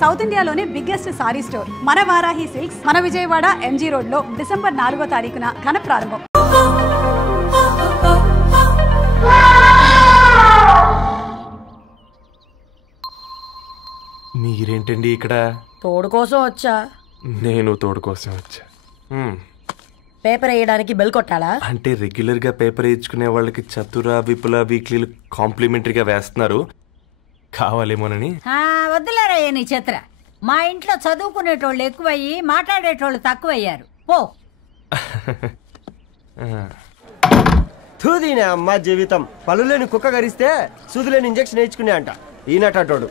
South ఇండియాలోనే biggest sorry store మన Varahi silks మన విజయవాడ ఎంజీ రోడ్ లో డిసెంబర్ 4వ తారీఖున ఘన ప్రారంభం. మీరేంటండి ఇక్కడ? తోడు కోసం వచ్చా. నేను తోడు కోసం వచ్చా. పేపర్ వేయడానికి బెల్ కొట్టాలా? అంటే రెగ్యులర్ గా పేపర్ వేయించుకునే వాళ్ళకి చతుర విపుల వీక్లీలు కాంప్లిమెంటరీగా వేస్తున్నారు, కావాలేమోనని. వద్దులేరా నీ చిత్ర. మా ఇంట్లో చదువుకునేటోళ్ళు ఎక్కువయ్యి మాట్లాడేటోళ్ళు తక్కువయ్యారు. పో. తూదీనే అమ్మ జీవితం. పలులేని కుక్క గరిస్తే సూదులేని ఇంజక్షన్ వేయించుకునే అంట ఈనటోడు.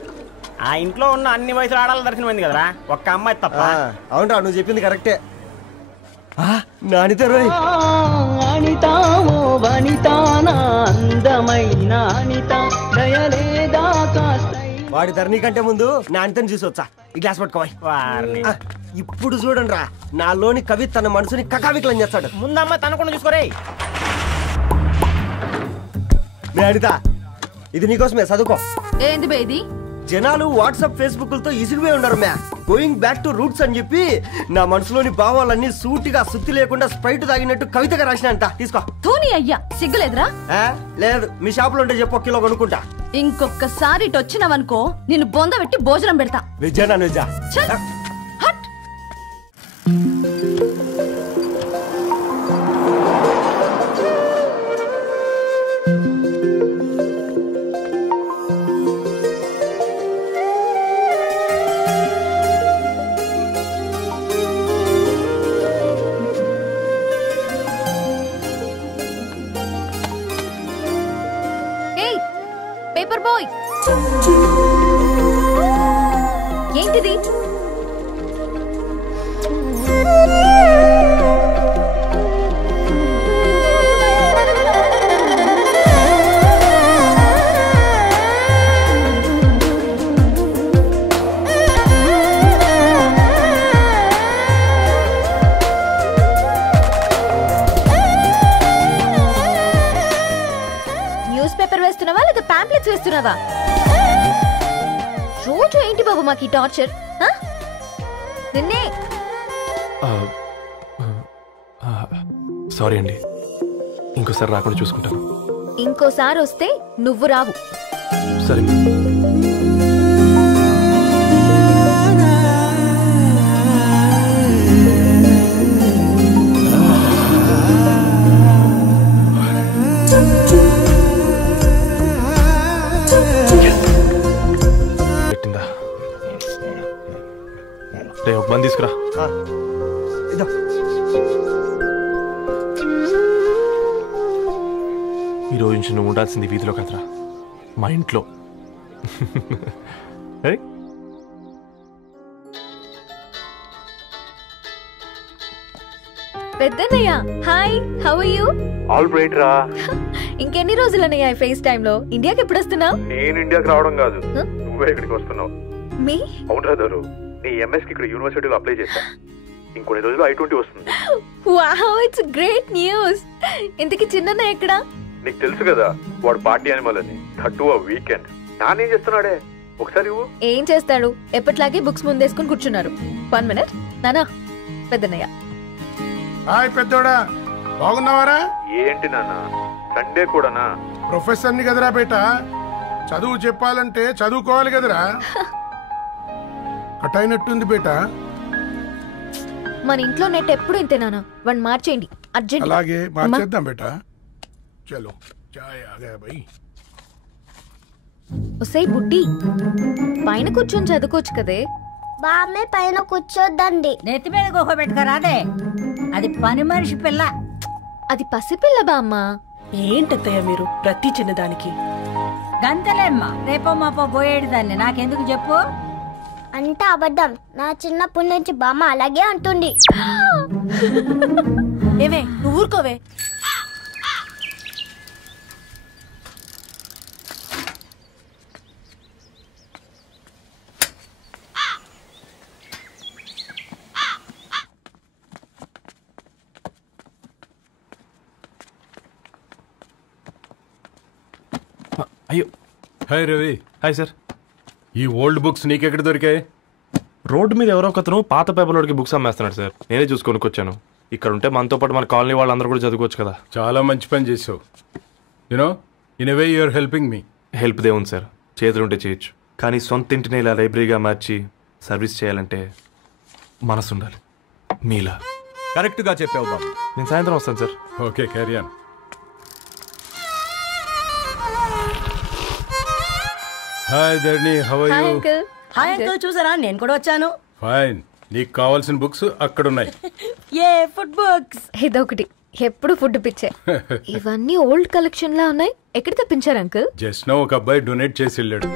ఆ ఇంట్లో ఉన్న అన్ని వయసులో ఆడాల దర్శనమైంది కదరా, ఒక్క అమ్మాయి తప్ప. అవునరా, నువ్వు చెప్పింది కరెక్టే. నానిత రోయ్ వాడి ధరణి కంటే ముందు నానితని చూసి వచ్చా. ఈ గ్లాస్ పట్టుకోవాలి. ఇప్పుడు చూడండి రా, నాలోని కవి తన మనసుని కకావికలం చేస్తాడు. ముందమ్మ తనకుండా చూసుకోరే. నానిత, ఇది నీకోసమే, చదువుకో. ఏంది బేది? జనాలు వాట్సాప్ ఫేస్బుక్లతో ఇసిగిపోయి ఉన్నారు మ్యా. గోయింగ్ బ్యాక్ టు రూట్స్ అని చెప్పి నా మనసులోని భావాలన్నీ సూటిగా సుత్తి లేకుండా స్ప్రైట్ తాగినట్టు కవితగా రాసిన అంట. తీసుకో. తూని అయ్యా, సిగ్గులేదురా? లేదు, మీ షాప్ లో ఉంటే చెప్పు, 1 కిలో కొనుక్కుంటా. ఇంకొకసారి ఇటు వచ్చినావనుకో నిన్ను బొంద పెట్టి భోజనం పెడతా. వెజ్జా నాన్ వెజ్జా? హట్. పేపర్ బాయ్, ఏంటిది? న్యూస్ పేపర్ వేస్తున్నావా లేదా పాంప్లెట్స్ వేస్తున్నావా? రోజు ఏంటి బాబు మాకు ఈ టార్చర్? నిన్నే. సారీ అండి, ఇంకోసారి రాకుండా చూసుకుంటాను. ఇంకోసారి వస్తే నువ్వు రావు. సరే. ఒక మంది తీసుకురా. ఈరోజు నుంచి నువ్వు ఉండాల్సింది వీధిలో కదరా, మా ఇంట్లో. పెద్దన్నయ్య, hi, how are you? All right రా. ఇంకెన్ని రోజులన్నయ్య ఫేస్ టైమ్ లో? ఇండియాకి ఎప్పుడు వస్తున్నావు? నేను ఇండియాకి రావడం కాదు, నువ్వే ఇక్కడికి వస్తున్నావు. మీ? అవునరా దరు, నీ ఎంఎస్ కి ఇక్కడ యూనివర్సిటీలో అప్లై చేశా. ఇంకొన్ని రోజులు I-20 వస్తుంది. Wow, it's great news. ఇంతకి చిన్నన్నయ్య ఎక్కడ? నీకు తెలుసు కదా, వాడు పార్టీ యానిమల్ అని. థర్టూ ఆ వీకెండ్. నానేం చేస్తున్నాడే, ఒకసారి ఏం చేస్తాడు, ఎప్పట్లాగే బుక్స్ ముందేసుకుని కూర్చున్నారు. 1 మినిట్. నానా, పెద్దన్నయ్య. హాయ్ పెద్దోడా, బాగున్నావారా? ఏంటి నాన్న, సండే కూడానా? ప్రొఫెసర్ని కదరా బేట, చదువు చెప్పాలంటే చదువుకోవాలి కదరా. కట్ అయినట్టుంది బేట. మన ఇంట్లో నెట్ ఎప్పుడు ఇంతే నాన్న, వన్ మార్చేయండి అర్జెంట్. అలాగే మార్చేద్దాం బేట. చలో చాయ్ ఆ గయా భయ్. ఒసే బుడ్డి, పైన కూర్చొని చదువుకోవచ్చు కదే. బామ్మే పైన కూర్చోద్దండి. నెత్తి మీద గుహ పెట్టుకోరాదే, అది పని మనిషి పిల్ల. అది పసిపిల్ల బామ్మ. ఏంటత్తయ్య మీరు ప్రతి చిన్నదానికి? గంతలేమ్మా, రేపో మాపో పోయేడు దాన్ని నాకెందుకు చెప్పు. అంటే అబద్ధం, నా చిన్నప్పటి నుంచి బామ్మ అలాగే అంటుంది. ఏవే నువ్వు ఊరుకోవే. అయ్యో. హాయ్ రవి. Hi sir. ఈ ఓల్డ్ బుక్స్ నీకెక్కడ దొరికాయి? రోడ్డు మీద ఎవరో ఒకతను పాత పేపర్లోకి బుక్స్ అమ్మేస్తున్నాడు సార్. నేనే చూసుకొని వచ్చాను. ఇక్కడ ఉంటే మనతో పాటు మన కాలనీ వాళ్ళందరూ కూడా చదువుకోవచ్చు కదా. చాలా మంచి పని చేసావు. You know in a way you are helping me. Help దేవుంది సార్, చేతులు ఉంటే చేయొచ్చు. కానీ సొంత ఇంటిని ఇలా లైబ్రరీగా మార్చి సర్వీస్ చేయాలంటే మనసు ఉండాలి. మీలా కరెక్ట్గా చెప్పావు బాబు. నేను సాయంత్రం వస్తాను sir. Okay, carry on. Hi Dharni, how are you? Hi uncle, చూసారా నేను కూడా వచ్చాను. ఫైన్. నీకు కావాల్సిన బుక్స్ అక్కడ ఉన్నాయి. ఏ ఫుడ్ బుక్స్? ఇదొకటి, ఎప్పుడు ఫుడ్ పిచ్చే. ఇవన్నీ ఓల్డ్ కలెక్షన్ లా ఉన్నాయి. ఎక్కడ తెప్పించారు అంకుల్? జస్ట్ నో ఒక అబ్బాయి డొనేట్ చేసి వెళ్ళాడు.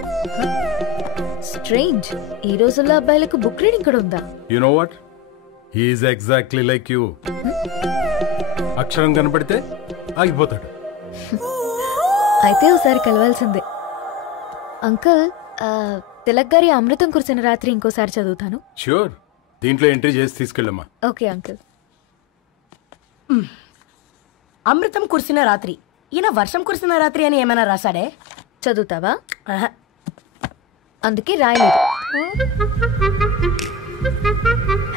స్ట్రేంజ్, ఈ రోజుల్లో అబ్బాయిలకు బుక్ రీడింగ్ కూడా ఉందా? You know what, he is exactly like you. అక్షరం కనపడితే ఆగిపోతాడు. అయితే ఒకసారి కలవాల్సిందే. అంకుల్, తిలక్ గారి అమృతం కురిసిన రాత్రి ఇంకోసారి చదువుతాను. ష్యూర్, దీంట్లో ఎంట్రీ చేసి తీసుకెళ్ళమ్మా. Okay uncle. అమృతం కురిసిన రాత్రి, ఈయన వర్షం కురిసిన రాత్రి అని ఏమైనా రాశాడే? చదువుతావా? ఆహా. అందుకే రాయలేదు.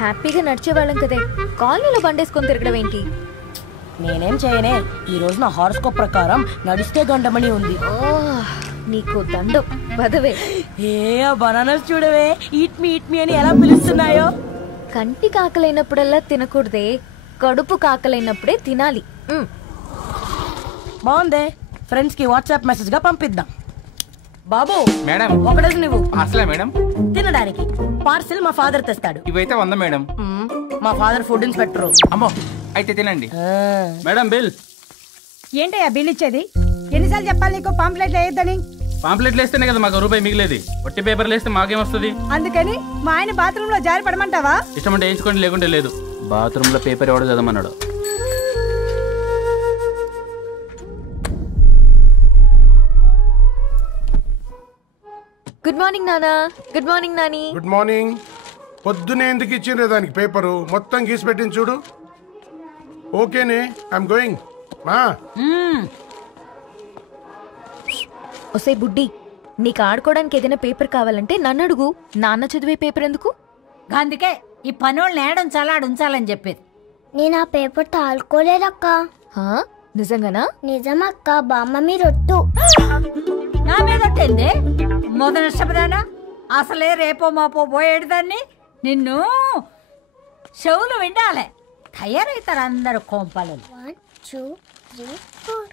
హ్యాపీగా నడిచేవాళ్ళం కదే, కాలనీలో బండేసుకొని తిరగడం ఏంటి? నేనేం చేయనే, ఈ రోజు నా హారోస్కోప్ ప్రకారం నడిస్తే గండమణి ఉంది. నీకు దండం పదవే. ఏ బనానాస్ చూడవే, ఈట్ మీ అని ఎలా పిలుస్తున్నాయో. కంటి కాకలైనప్పుడల్లా తినకూడదే, కడుపు కాకలైనప్పుడే తినాలి. బాగుందే, ఫ్రెండ్స్ కి వాట్సాప్ మెసేజ్ గా పంపిద్దాం. బాబు మేడం, ఒకడేసి నువ్వు అసలే మేడం తినడానికి పార్సిల్ మా ఫాదర్ తెస్తాడు. ఇవైతే 100 మేడం. మా ఫాదర్ ఫుడ్ ఇన్స్పెక్టర్. అమ్మో, అయితే తినండి మేడం. బిల్ ఏంటయ్యా బిల్ ఇచ్చేది? ఎన్నిసార్లు చెప్పాలి నీకు పాంప్లెట్లు వేయొద్దని? పాంప్లెట్లు వేస్తేనే కదా మాకు రూపాయి మిగిలేది. ఒట్టి పేపర్లు వేస్తే మాకేం వస్తుంది? అందుకని మా ఆయన బాత్రూమ్ లో జారి పడమంటావా? ఇష్టమంటే వేయించుకోండి, లేకుంటే లేదు. బాత్రూమ్ లో పేపర్ ఎవడో చదవమన్నాడు. గుడ్ మార్నింగ్ నానా. Good morning Nani. Good morning. పొద్దునే ఎందుకు ఇచ్చిండ్రే దానికి పేపరు? మొత్తం గీసి పెట్టింది చూడు. ఓకేనే, ఐఎమ్ గోయింగ్. మా ఒసే బుడ్డి, నీకు ఆడుకోవడానికి ఏదైనా పేపర్ కావాలంటే నన్ను అడుగు. నాన్న చదివే పేపర్ ఎందుకు? అందుకే ఈ పనోళ్ళని ఏడం ఉంచాలని చెప్పేది. నేను ఆ పేపర్ తాలుకోలేదక్క. నిజంగానా? నిజమక్క, బామ్మ మీరొట్టు. నా మీద ఒట్టేంది మొదటి నష్టపదానా? అసలే రేపో మాపో పోయేడు దాన్ని. నిన్ను చెవులు విండాలే, తయారవుతారు అందరు కోంపాలు. 1 2 3 4.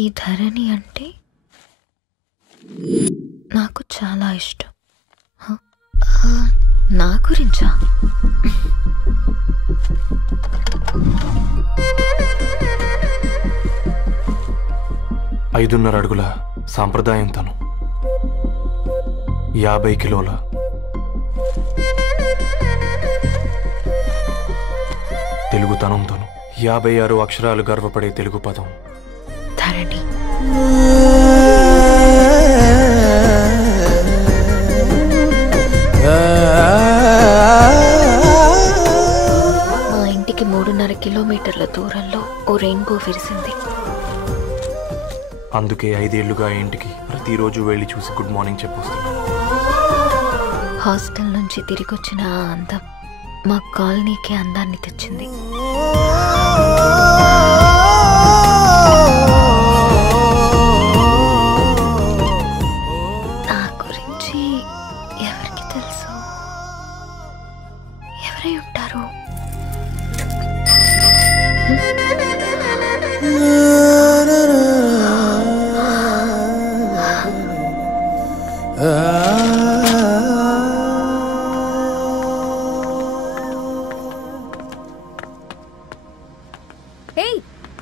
ఈ ధరణి అంటే నాకు చాలా ఇష్టం. నా గురించా? ఐదున్నర అడుగుల సాంప్రదాయం తను, 50 కిలోల తెలుగుతనం తను, 56 అక్షరాలు గర్వపడే తెలుగు పదం ధరణి. మా ఇంటికి 3.5 కిలోమీటర్ల దూరంలో ఓ రెయిన్బో విరిసింది. అందుకే 5 ఏళ్లుగా ఇంటికి ప్రతిరోజు వెళ్ళి చూసి గుడ్ మార్నింగ్ చెప్పొస్తున్నాను. హాస్టల్ నుంచి తిరిగి వచ్చిన ఆ అందం మా కాలనీకి అందాన్ని తెచ్చింది. నా గురించి ఎవరికి తెలుసు? ఎవరై ఉంటారు?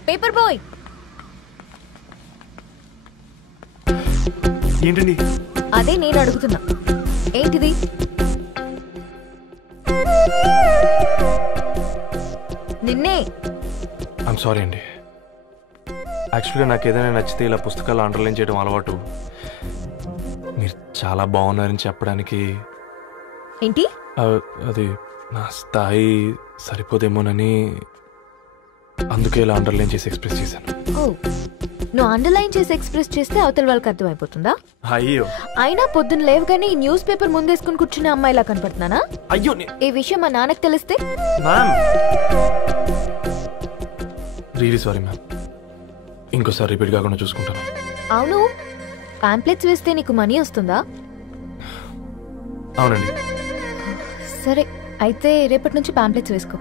పేపర్ బాయ్, ఏంటండి? అదే నేను అడుగుతున్నా, ఏంటిది? నిన్నే. ఐమ్ సారీ అండి. యాక్చువల్గా నాకు ఏదైనా నచ్చితే ఇలా పుస్తకాలు అండర్లైన్ చేయడం అలవాటు. మీరు చాలా బాగున్నారని చెప్పడానికి. ఏంటి? అది నా స్థాయి సరిపోదేమోనని. అందుకే ఇలా అండర్లైన్ చేసి ఎక్స్ప్రెస్ చేశాను. ఓ, నువ్వు అండర్లైన్ చేసి ఎక్స్ప్రెస్ చేస్తే అవతల వాళ్ళకి అర్థమైపోతుందా? అయ్యో, అయినా పొద్దున్న లేవగానే ఈ న్యూస్ పేపర్ ముందేసుకుని కూర్చునే అమ్మాయిలా కనపడుతున్నానా? అయ్యో, ఈ విషయం మా నాన్నకు తెలిస్తే? మ్యామ్ రియలీ సారీ మ్యామ్, ఇంకోసారి రిపీట్ కాకుండా చూసుకుంటాను. అవును, పాంప్లెట్స్ వేస్తే నీకు మనీ వస్తుందా? అవునండి. సరే, అయితే రేపటి నుంచి పాంప్లెట్స్ వేసుకో.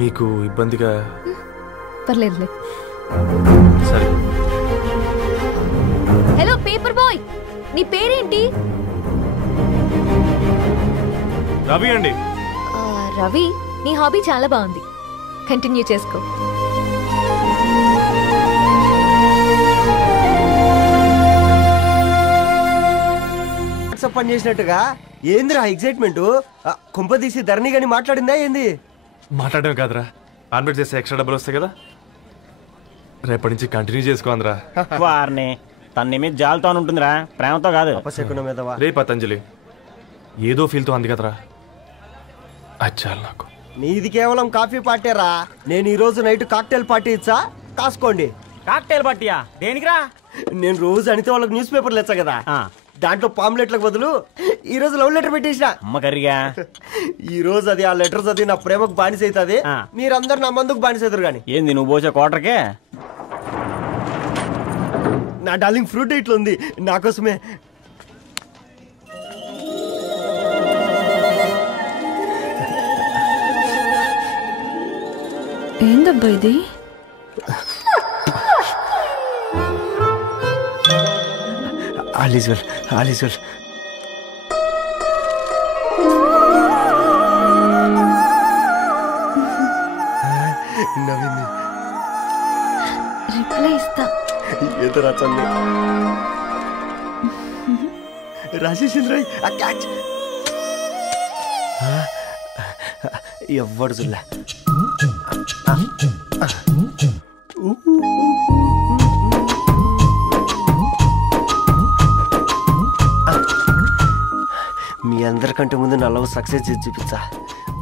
మీకు ఇబ్బందిగా? పర్లేదులే. సరే. హలో పేపర్ బాయ్, నీ పేరేంటి? రవి అండి. రవి, నీ హాబీ చాలా బాగుంది, కంటిన్యూ చేసుకో. పని చేసినట్టుగా ఏందిరా ఎగ్జైట్మెంట్? కుంప తీసి ధరణి గాని మాట్లాడిందా ఏంది? మాట్లాడడం కాదురా, కాన్వర్ట్ చేస్తే ఎక్స్ట్రా డబ్బులు వస్తాయి కదా, రేపటి నుంచి కంటిన్యూ చేసుకో అందరా. వారిని తన మీద జాలతో ఉంటుందిరా, ప్రేమతో కాదు. రే పతంజలి, ఏదో ఫీల్తో అంది కదరా, అచ్చాలి నాకు. నీది కేవలం కాఫీ పార్టీరా, నేను ఈ రోజు నైట్ కాక్టైల్ పార్టీ ఇచ్చా, కాసుకోండి. కాక్టైల్ పార్టీయా? దేనికిరా? నేను రోజు అనితే వాళ్ళకి న్యూస్ పేపర్లు ఇచ్చా కదా, దాంట్లో పాంప్లెట్లకు బదులు ఈ రోజు లవ్ లెటర్ పెట్టేసిన. అమ్మకరిగా ఈ రోజు అది ఆ లెటర్ చదివి నా ప్రేమకు బానిస అవుతుంది, మీరందరు నా మందుకు బానిస అవుతారు. కానీ ఏంది నువ్వు పోసే కోటర్కే? నా డార్లింగ్ ఫ్రూట్ ఇట్లా ఉంది నా కోసమే. ఏందబ్బా ఇది? All is well, all is well. నవ్వింది. రిప్లై ఇస్తా. ఏదో రాచండి రాజేసింద్ర క్యాచ్. ఎవ్వడు చూడలే. మీ అందరికంటే ముందు నా లవ్ సక్సెస్ చేసి చూపించా.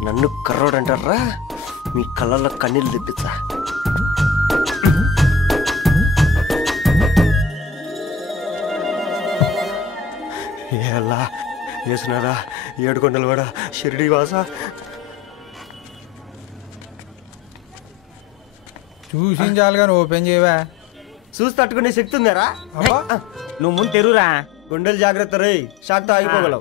నన్ను కర్రోడు అంటారా, మీ కళ్ళల్లో కన్నీళ్ళు తెప్పించా. ఎలా వేసినారా ఏడుకొండలు కూడా షిరిడి వాస. చూసించాలిగా ఓపెన్ చేయవా? చూసి తట్టుకునే శక్తి ఉందారా? నువ్వు ముందు తెరురా. గుండెలు జాగ్రత్త రే, షాక్తో ఆగిపోగలవు.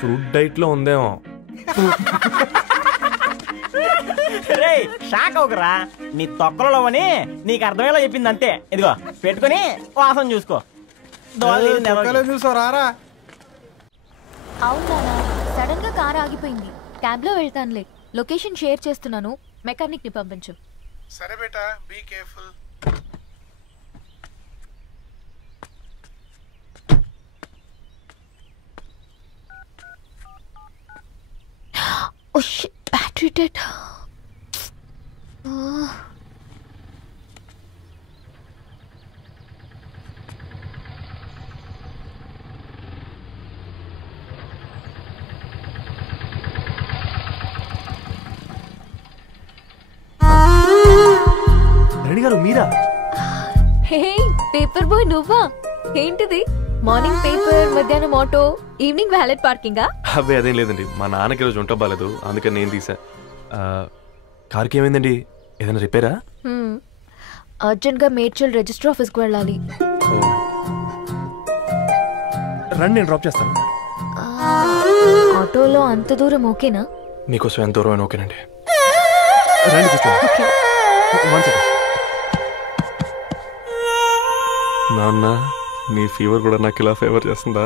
ఫ్రూట్ డైట్ లో ఉందేమో. రే షాక్ అవకరా, నీ తొక్కలలో అని నీకు అర్థమయ్యేలా చెప్పింది అంతే. ఇదిగో పెట్టుకుని వాసన చూసుకో. చూసారా? అవునా, సడన్ గా కార్ ఆగిపోయింది, క్యాబ్ లో వెళ్తానులే. లొకేషన్ షేర్ చేస్తున్నాను, మెకానిక్ ని పంపించు. సరే బేటా, be careful. Oh shit, battery dead. Reddy గారు మీరా? హే పేపర్ బాయ్, నువ్వా? ఏంటిది? మార్నింగ్ పేపర్, మధ్యాహ్నం ఆటో, ఈవినింగ్ వ్యాలెట్ పార్కింగా? అబ్బాయి అదేం లేదండి, మా నాన్నకి రోజు ఉంట బాగాలేదు, అందుకని నేను తీసా. కార్కి ఏమైందండి? ఏదైనా రిపేరా? అర్జెంట్ గా మేడ్చల్ రిజిస్టర్ ఆఫీస్ కు వెళ్ళాలి. రండి, నేను డ్రాప్ చేస్తాను. ఆటోలో అంత దూరం ఓకేనా? మీకోసం ఎంత దూరం అయినా ఓకేనండి. రండి కూర్చోండి. నాన్న, నీ ఫీవర్ కూడా నాకు ఇలా ఫేవర్ చేస్తుందా?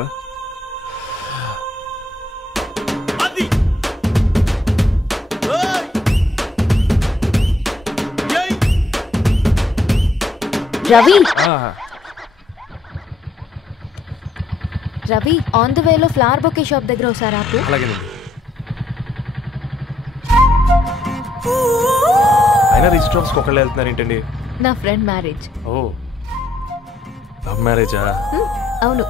రవి, రవి, ఆన్ ద వేలో ఫ్లవర్ బొకే షాప్ దగ్గర ఒకసారి ఆపు. అలాగేనండి. అయినా రిజిస్టర్ ఆఫీస్కి ఒకళ్ళు వెళ్తున్నారు ఏంటండి? నా ఫ్రెండ్ మ్యారేజ్. ఓ, లవ్ మ్యారేజా? అవును,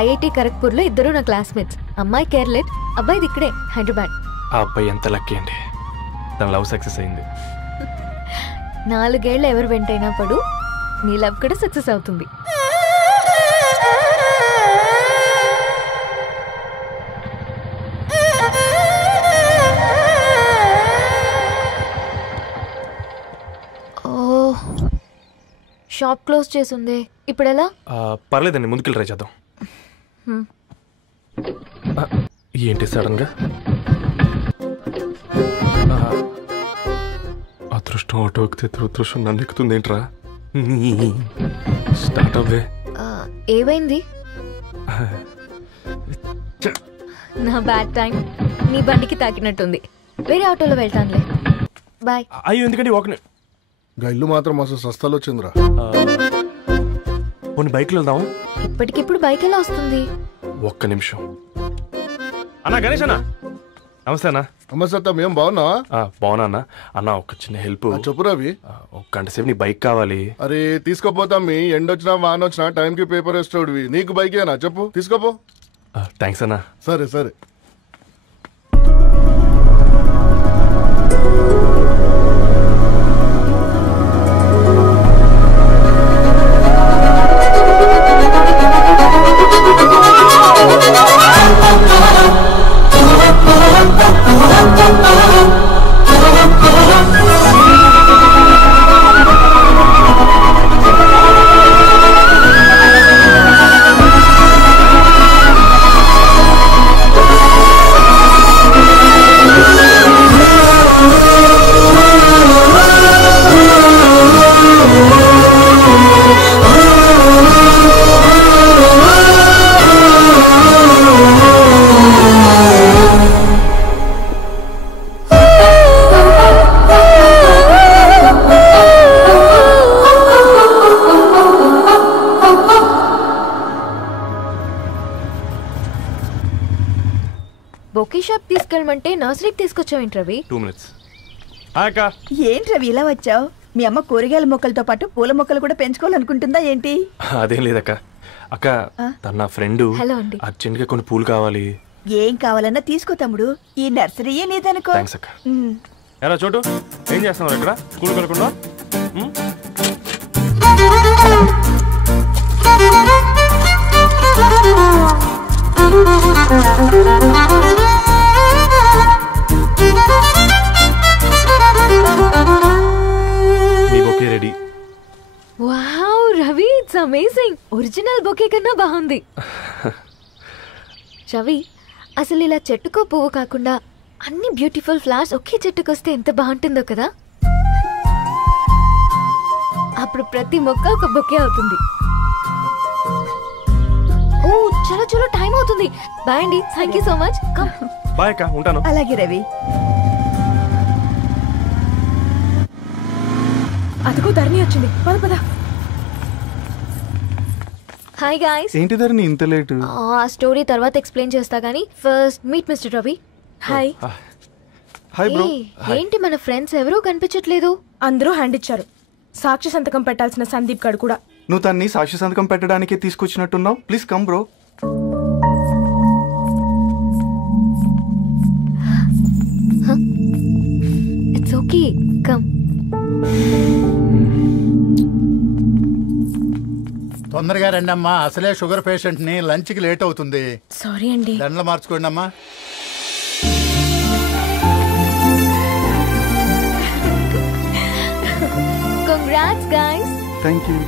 ఐఐటి ఖరగ్పూర్లో ఇద్దరు నా క్లాస్మేట్స్. అమ్మాయి కేర్లెట్, అబ్బాయిది ఇక్కడే హైదరాబాద్. ఆ అబ్బాయి ఎంత లక్కీ అండి, తన లవ్ సక్సెస్ అయింది. 4 ఏళ్ళు ఎవరు వెంటైనా పడు, నీ లవ్ కూడా సక్సెస్ అవుతుంది. ఓ, షాప్ క్లోజ్ చేసింది, ఇప్పుడు ఎలా? పర్లేదండి, ముందుకెళ్ళి ట్రై చేద్దాం. ఏంటి సడన్ గా? అదృష్టం ఆటో ఎక్కితే దురదృష్టం నన్ను ఎక్కుతుంది ఏంట్రా? స్టార్ట్ అవ్వే. ఏమైంది? నా బ్యాడ్ టైం నీ బండికి తాకినట్టుంది. వేరే ఆటోలో వెళ్తానులే, బాయ్. అయ్యో ఎందుకండి ఒక ఇల్లు మాత్రం అసలు సస్తాలో వచ్చిందిరా. కొన్ని బైక్లో వెళ్దాం. ఇప్పటికిప్పుడు బైక్ ఎలా వస్తుంది? ఒక్క నిమిషం. అన్నా గణేష్ అన్న, నమస్తే అన్న. నమస్తే, ఏం బాగున్నావా? బాగున్నా అన్న. అన్న ఒక చిన్న హెల్ప్. చెప్పు రవి. ఒక గంట సేపు నీ బైక్ కావాలి. అరే తీసుకోపోతాం, మీ ఎండొచ్చినా వానొచ్చినా టైంకి పేపర్ వేస్తాడువి. నీకు బైకేనా చెప్పు, తీసుకోపో. థ్యాంక్స్ అన్న. సరే సరే. బొకే షాప్ తీసుకెళ్ళమంటే నర్సరీకి తీసుకొచ్చావేంటి రవి? 2 minutes. ఏంటి రవి ఇలా వచ్చావు? మీ అమ్మ కూరగాయల మొక్కలతో పాటు పూల మొక్కలు కూడా పెంచుకోవాలనుకుంటుందా ఏంటి? అదేం లేదక్క. అక్క తన నా ఫ్రెండ్, అర్జెంట్ గా కొన్ని పూలు కావాలి. ఏం కావాలన్నా తీసుకో తమ్ముడు, ఈ నర్సరీయే నీదనుకో. థాంక్స్ అక్క. ఎలా చోటు, ఏం చేస్తున్నావు ఇక్కడ? స్కూల్ కలకుండా? మీ bouquet ready. Wow Ravi, it's amazing. Original bouquet కన్నా బాగుంది. రవి, అసలు ఇలా చెట్టుకో పువ్వు కాకుండా అన్ని బ్యూటిఫుల్ ఫ్లవర్స్ ఒకే చెట్టుకు వస్తే ఎంత బాగుంటుందో కదా. అప్పుడు ప్రతి మొక్క ఒక బొకే అవుతుంది. ఓ చలో చలో, టైం అవుతుంది. బాయ్ అండి, thank you so much. Bye అక్క, ఉంటాను. అలాగే రవి. అదిగో ధరణి వచ్చింది, పద పద. Hi guys. ఏంటి ధరణి ఇంత లేట్? ఆ స్టోరీ తర్వాత ఎక్స్ప్లెయిన్ చేస్తా గానీ first meet mister Ravi. Hi. Hi bro. ఏంటి మన ఫ్రెండ్స్ ఎవరూ కనిపించట్లేదు? అందరూ హ్యాండ్ ఇచ్చారు. సాక్షి సంతకం పెట్టాల్సిన సందీప్ గడు కూడా. నువ్వు తన్ని సాక్షి సంతకం పెట్టడానికే తీసుకొచ్చినట్టున్నావు. Please come bro. It's okay, come. తొందరగా రండి అమ్మా, అసలే షుగర్ పేషెంట్ ని, లంచ్ కి లేట్ అవుతుంది. సారీ అండి. దండలు మార్చుకోండి అమ్మా. Congrats guys. Thank you.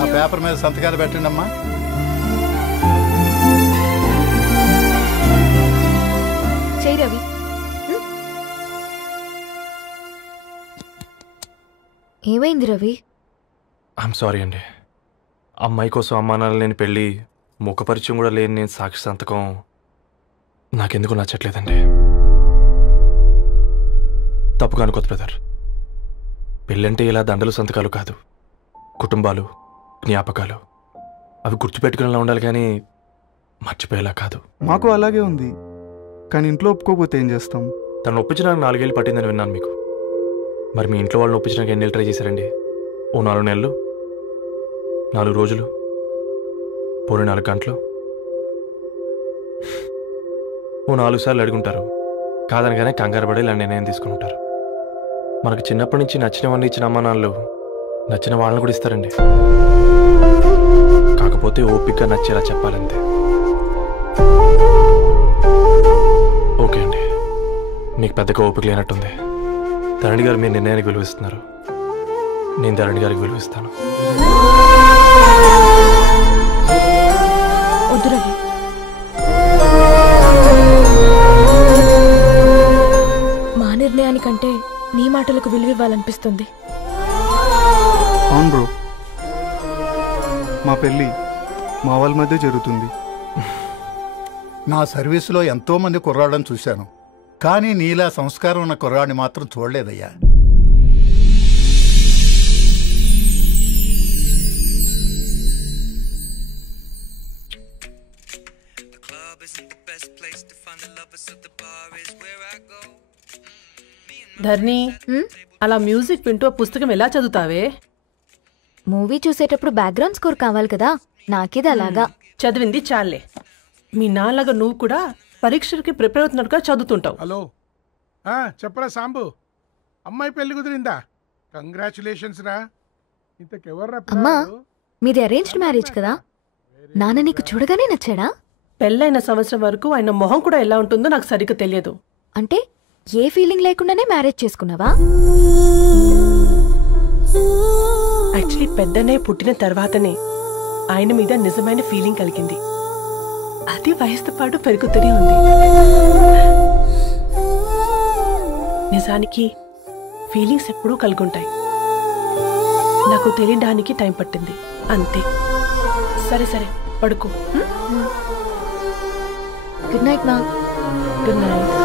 ఆ పేపర్ మీద సంతకాలు పెట్టండి అమ్మా. చెయ్యి రవి. ఏమైంది రవి? ఐఎమ్ సారీ అండి. అమ్మాయి కోసం అమ్మానాలు లేని పెళ్ళి, ముఖపరిచయం కూడా లేని నేను సాక్షి సంతకం నాకెందుకు నచ్చట్లేదండి. తప్పుగా అనుకోదు బ్రదర్. పెళ్ళంటే ఇలా దండలు సంతకాలు కాదు, కుటుంబాలు, జ్ఞాపకాలు. అవి గుర్తుపెట్టుకునేలా ఉండాలి కానీ మర్చిపోయేలా కాదు. మాకు అలాగే ఉంది, కానీ ఇంట్లో ఒప్పుకోకపోతే ఏం చేస్తాం? తను ఒప్పించడానికి 4 ఏళ్ళు పట్టిందని విన్నాను మీకు. మరి మీ ఇంట్లో వాళ్ళని ఒప్పించడానికి ఎన్ని ఏళ్ళు ట్రై చేశారండి? ఓ 4 నెలలు, 4 రోజులు, పోనీ 4 గంటలు? ఓ 4 సార్లు అడుగుంటారు, కాదనగానే కంగారు పడి ఇలా నిర్ణయం తీసుకుని ఉంటారు. మనకు చిన్నప్పటి నుంచి నచ్చినవన్నీ ఇచ్చిన అమ్మ నాన్నలు నచ్చిన వాళ్ళని కూడా ఇస్తారండి. కాకపోతే ఓపికగా నచ్చేలా చెప్పాలంతే. ఓకే అండి, మీకు పెద్దగా ఓపిక లేనట్టుంది. ధరణి గారు మీ నిర్ణయానికి విలువిస్తున్నారు, నేను ధరణి గారికి విలువిస్తాను. వద్దు రవి, మా నిర్ణయానికంటే నీ మాటలకు విలువివ్వాలనిపిస్తుంది. అవును బ్రో, మా పెళ్ళి మా వాళ్ళ మధ్య జరుగుతుంది. నా సర్వీసులో ఎంతో మంది కుర్రాళ్ళని చూశాను, కానీ నీలా సంస్కారం ఉన్న కుర్రాడిని మాత్రం చూడలేదయ్యా. ధర్ని, అలా మ్యూజిక్ వింటూ పుస్తకం ఎలా చదువుతావే? మూవీ చూసేటప్పుడు బ్యాక్గ్రౌండ్ స్కోర్ కావాలి కదా, నాకేది అలాగా. చదివింది చాలే. మీ నాన్నగా నువ్వు కూడా పరీక్షలకి ప్రిపేర్ అవుతున్నట్టుగా చదువుతుంటావు. హలో, చెప్పరా సాంబు, అమ్మాయి పెళ్లి కుదిరిందా? కంగ్రాచులేషన్స్ రా. ఇంతకెవర్రా? అమ్మా, మీది అరేంజ్డ్ మ్యారేజ్ కదా, నాన్న నీకు చూడగానే నచ్చాడా? పెళ్ళైన సంవత్సరం వరకు ఆయన మొహం కూడా ఎలా ఉంటుందో నాకు సరిగ్గా తెలియదు. అంటే ఏ ఫీలింగ్ లేకుండానే మ్యారేజ్ చేసుకున్నావా? యాక్చువల్లీ పెద్దనే పుట్టిన తర్వాతనే ఆయన మీద నిజమైన ఫీలింగ్ కలిగింది. అది వయసుతో పాటు పెరుగుతూనే ఉంది. నిజానికి ఫీలింగ్స్ ఎప్పుడూ కలుగుంటాయి, నాకు తెలియడానికి టైం పట్టింది అంతే. సరే సరే, పడుకో. గుడ్ నైట్ మా. Good night.